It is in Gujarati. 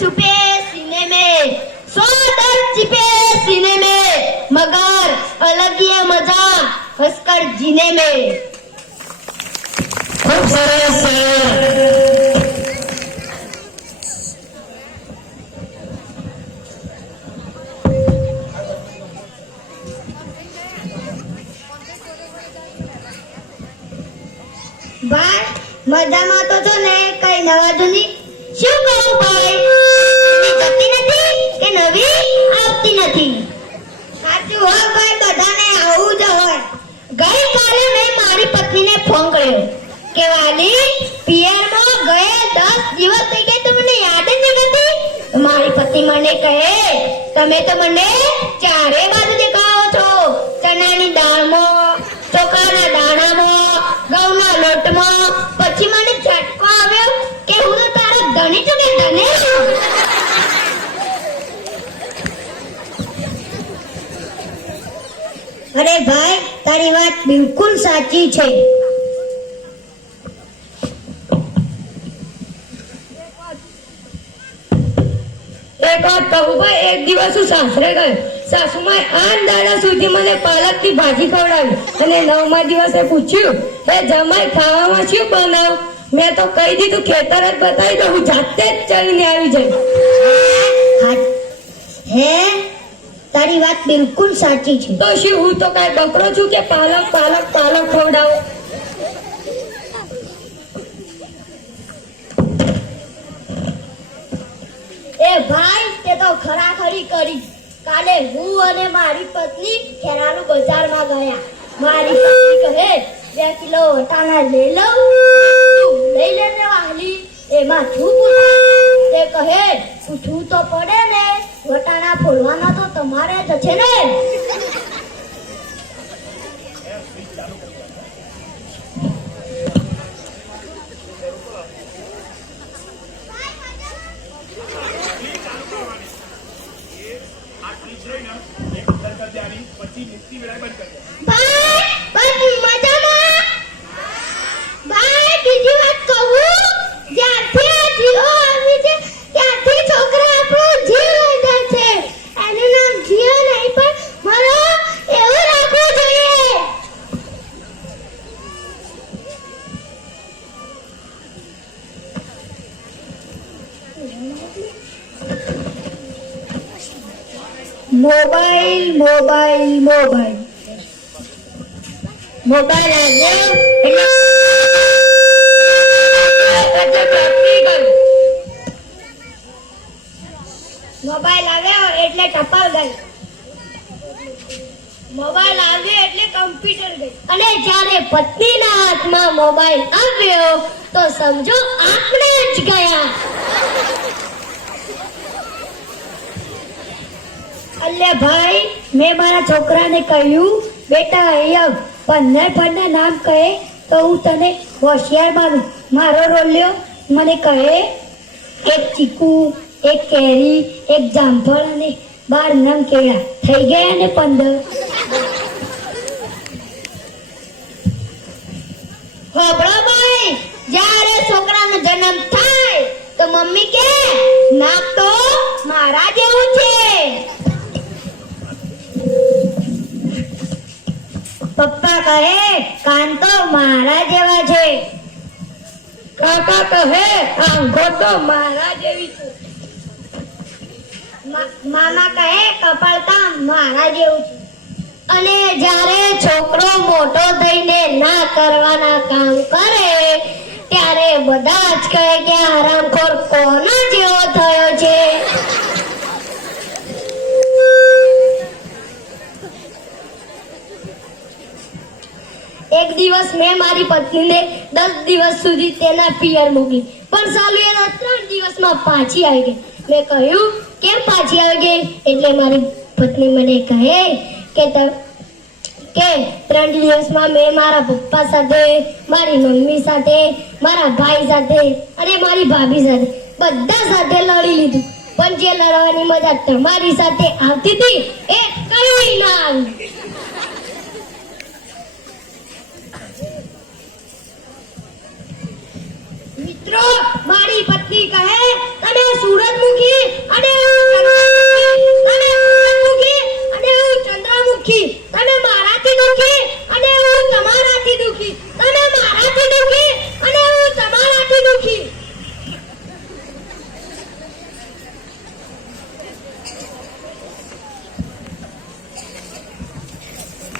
छुपे सीने में, सौ दर्द छिपे सीने में, मगर अलग ये मजा हंसकर जीने में। खूब सरस ભાઈ મજામાં તો છો ને? કઈ નવા જૂની શું કહું ભાઈ? જતી નથી કે નવી આવતી નથી? સાચું હોય ભાઈ, બધાને આવું જ હોય. ગઈકાલે મેં મારી પત્નીને ફોન કર્યો કે વાલી પિયરમાં ગયે 10 દિવસ થઈ ગયા, તો મને યાદ જ નથી. મારી પત્ની મને કહે, તમે તો મને ચારે બાજુ દેખાવો છો, ચણાની દાળમાં, ચોખાના દાણામાં, ઘઉંના લોટમાં. પછી મને ઝટકો આવ્યો કે હું તો તારો ધણી છું કે ધને. અરે ભાઈ, તારી વાત બિલકુલ સાચી છે. એક વાત કહું ભાઈ, એક દિવસ હું સાસરે ગયો. સાસુમાએ 8 દાડા સુધી મને પાલકની ભાજી ખવડાવી અને 9મા દિવસે પૂછ્યું, હે જમાઈ ખાવામાં શું બનાવ? મેં તો કહી દીધું ખેતર જ બતાવી દો, હું જાતે જ ચડીને આવી જઈશ. હે, તારી વાત બિલકુલ સાચી છે. તો શું હું તો કઈ બકરો છું કે પાલક પાલક પાલક ખવડાવો? એ ભાઈ, તે તો ખરાખરી કરી. કાલે હું અને મારી પત્ની ખેરાલુ બજારમાં ગયા. મારી પત્ની કહે, 2 કિલો વટાણા લઈ લઉં? તું લઈ લેને વાલી. એમાં શું પૂછું? તે કહે, પૂછવું તો પડે ને, વટાણા ફોડવાના તો તમારે જ છે ને. મોબાઈલ મોબાઈલ મોબાઈલ મોબાઈલ આવ્યો એટલે ટપાલ ગઈ. મોબાઈલ આવ્યો એટલે કમ્પ્યુટર ગઈ. અને જ્યારે પત્નીના હાથમાં મોબાઈલ આવ્યો તો સમજો આપણે જ ગયા. અલ્યા ભાઈ, મેં મારા છોકરાને કહ્યું, બેટા અહીંયા 15 નામ કહે તો હું તને હોશિયાર માનું. મારો રોલ્યો મને કહે, એક ચીકુ, એક કેરી, એક જામફળ અને 12 નંગ કેળા. થઈ ગયા ને 15. હોબળો ભાઈ, જ્યારે છોકરાનો જન્મ થાય તો મમ્મી કે નાક તો મારા જેવું છે, પપ્પા કહે કાન તો મારા જેવા છે, કાકા કહે આંખો તો મારા જેવી છે, મામા કહે કપાળ તો મારા જેવું છે. અને જ્યારે છોકરો મોટો થઈને ના કરવાના કામ કરે ત્યારે બધા જ કહે કે હરામખોર કોનો જેવો થયો છે. એક દિવસ મેં મારી પત્નીને 10 દિવસ સુધી તેના પિયર મોકલી, પણ સાલું એના 3 દિવસમાં પાછી આવી ગઈ. મેં કહ્યું, કેમ પાછી આવી ગઈ? એટલે મારી પત્ની મને કહે કે 3 દિવસમાં મેં મારા પપ્પા સાથે, મારી મમ્મી સાથે, મારા ભાઈ સાથે અને મારી ભાભી સાથે બધા સાથે લડી લીધું, પણ જે લડવાની મજા તમારી સાથે આવતી હતી એ કઈ ના આવી. મિત્રો, મારી પત્ની કહે